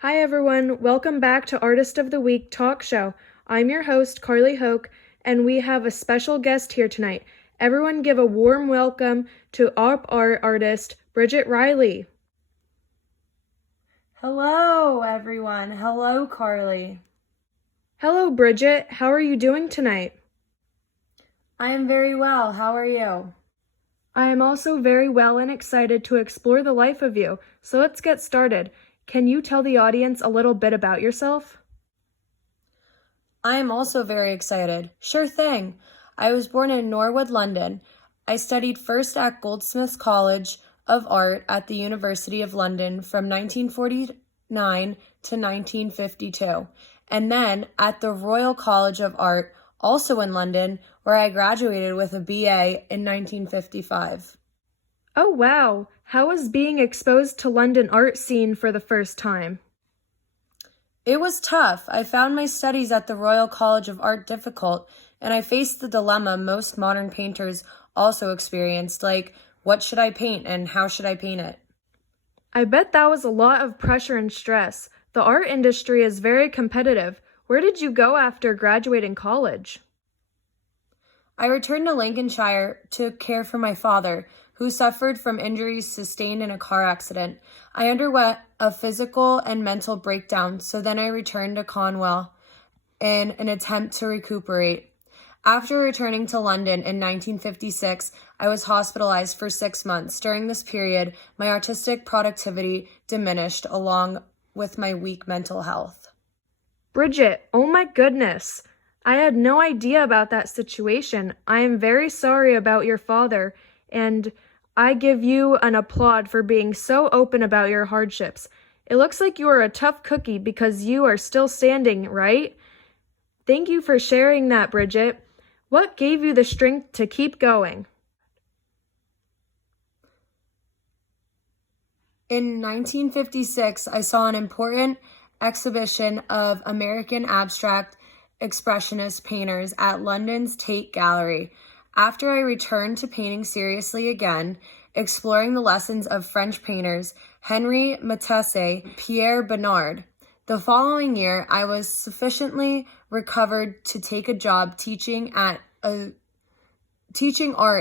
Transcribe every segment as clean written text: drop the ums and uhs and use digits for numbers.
Hi everyone, welcome back to Artist of the Week Talk Show. I'm your host, Carly Hoke, and we have a special guest here tonight. Everyone give a warm welcome to op art artist, Bridget Riley. Hello, everyone. Hello, Carly. Hello, Bridget. How are you doing tonight? I am very well. How are you? I am also very well and excited to explore the life of you. So let's get started. Can you tell the audience a little bit about yourself? I am also very excited. Sure thing. I was born in Norwood, London. I studied first at Goldsmiths College of Art at the University of London from 1949 to 1952, and then at the Royal College of Art, also in London, where I graduated with a BA in 1955. Oh wow, how was being exposed to London art scene for the first time? It was tough. I found my studies at the Royal College of Art difficult, and I faced the dilemma most modern painters also experienced, like, what should I paint and how should I paint it? I bet that was a lot of pressure and stress. The art industry is very competitive. Where did you go after graduating college? I returned to Lincolnshire to care for my father, who suffered from injuries sustained in a car accident. I underwent a physical and mental breakdown, so then I returned to Cornwall in an attempt to recuperate. After returning to London in 1956, I was hospitalized for 6 months. During this period, my artistic productivity diminished along with my weak mental health. Bridget, oh my goodness. I had no idea about that situation. I am very sorry about your father, and I give you an applaud for being so open about your hardships. It looks like you are a tough cookie because you are still standing, right? Thank you for sharing that, Bridget. What gave you the strength to keep going? In 1956, I saw an important exhibition of American abstract expressionist painters at London's Tate Gallery. After I returned to painting seriously again, exploring the lessons of French painters Henri Matisse, Pierre Bernard. The following year, I was sufficiently recovered to take a job teaching art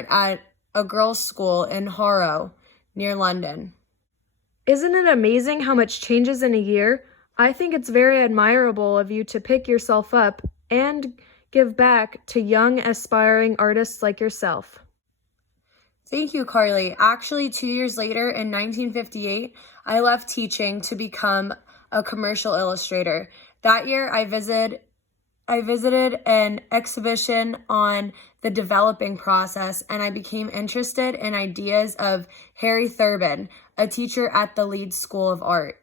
at a girls' school in Harrow, near London. Isn't it amazing how much changes in a year? I think it's very admirable of you to pick yourself up and give back to young, aspiring artists like yourself. Thank you, Carly. Actually, 2 years later, in 1958, I left teaching to become a commercial illustrator. That year, I visited an exhibition on the developing process, and I became interested in ideas of Harry Thurbin, a teacher at the Leeds School of Art.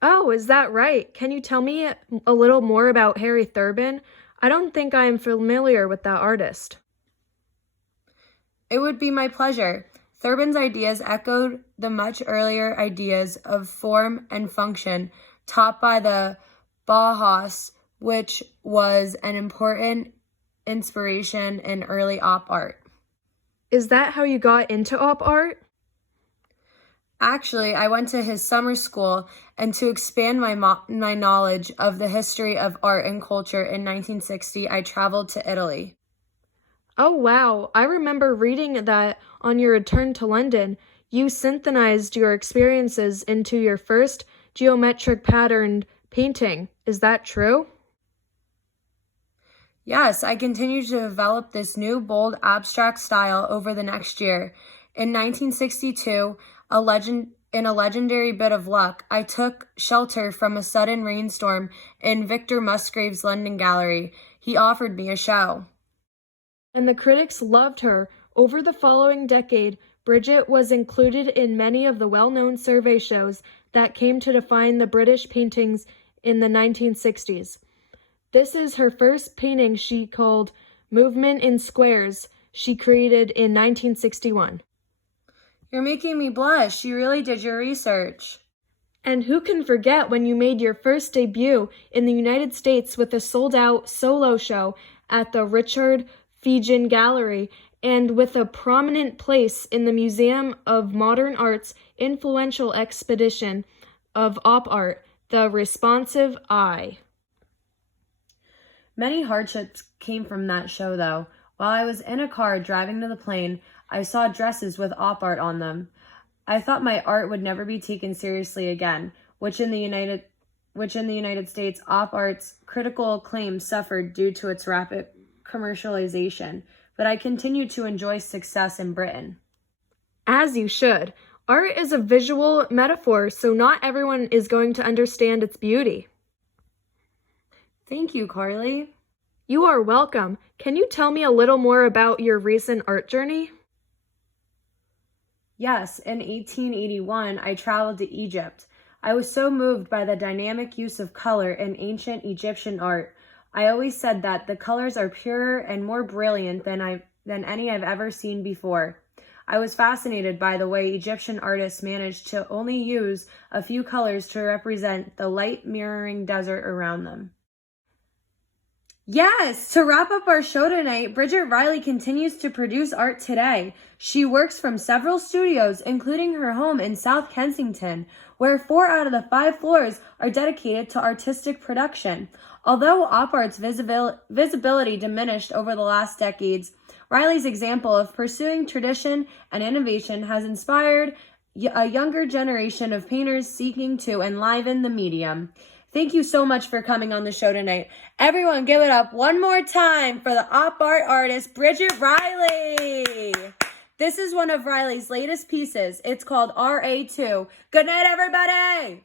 Oh, is that right? Can you tell me a little more about Harry Thurbin? I don't think I am familiar with that artist. It would be my pleasure. Thurbin's ideas echoed the much earlier ideas of form and function taught by the Bauhaus, which was an important inspiration in early op art. Is that how you got into op art? Actually, I went to his summer school, and to expand my knowledge of the history of art and culture in 1960, I traveled to Italy. Oh wow, I remember reading that on your return to London, you synthesized your experiences into your first geometric patterned painting. Is that true? Yes, I continued to develop this new, bold, abstract style over the next year. In 1962, in a legendary bit of luck, I took shelter from a sudden rainstorm in Victor Musgrave's London Gallery. He offered me a show. And the critics loved her. Over the following decade, Bridget was included in many of the well-known survey shows that came to define the British paintings in the 1960s. This is her first painting she called Movement in Squares she created in 1961. You're making me blush. You really did your research. And who can forget when you made your first debut in the United States with a sold-out solo show at the Richard Fegan Gallery and with a prominent place in the Museum of Modern Art's influential exhibition of op art, the responsive eye. Many hardships came from that show, though. While I was in a car driving to the plane, I saw dresses with op art on them. I thought my art would never be taken seriously again, which in the United States, op art's critical acclaim suffered due to its rapid commercialization, but I continued to enjoy success in Britain. As you should. Art is a visual metaphor, so not everyone is going to understand its beauty. Thank you, Carly. You are welcome. Can you tell me a little more about your recent art journey? Yes, in 1881, I traveled to Egypt. I was so moved by the dynamic use of color in ancient Egyptian art. I always said that the colors are purer and more brilliant than any I've ever seen before. I was fascinated by the way Egyptian artists managed to only use a few colors to represent the light mirroring desert around them. Yes, to wrap up our show tonight, Bridget Riley continues to produce art today. She works from several studios, including her home in South Kensington, where 4 out of the 5 floors are dedicated to artistic production. Although op art's visibility diminished over the last decades, Riley's example of pursuing tradition and innovation has inspired a younger generation of painters seeking to enliven the medium. Thank you so much for coming on the show tonight. Everyone, give it up one more time for the op art artist, Bridget Riley. This is one of Riley's latest pieces. It's called RA2. Good night, everybody.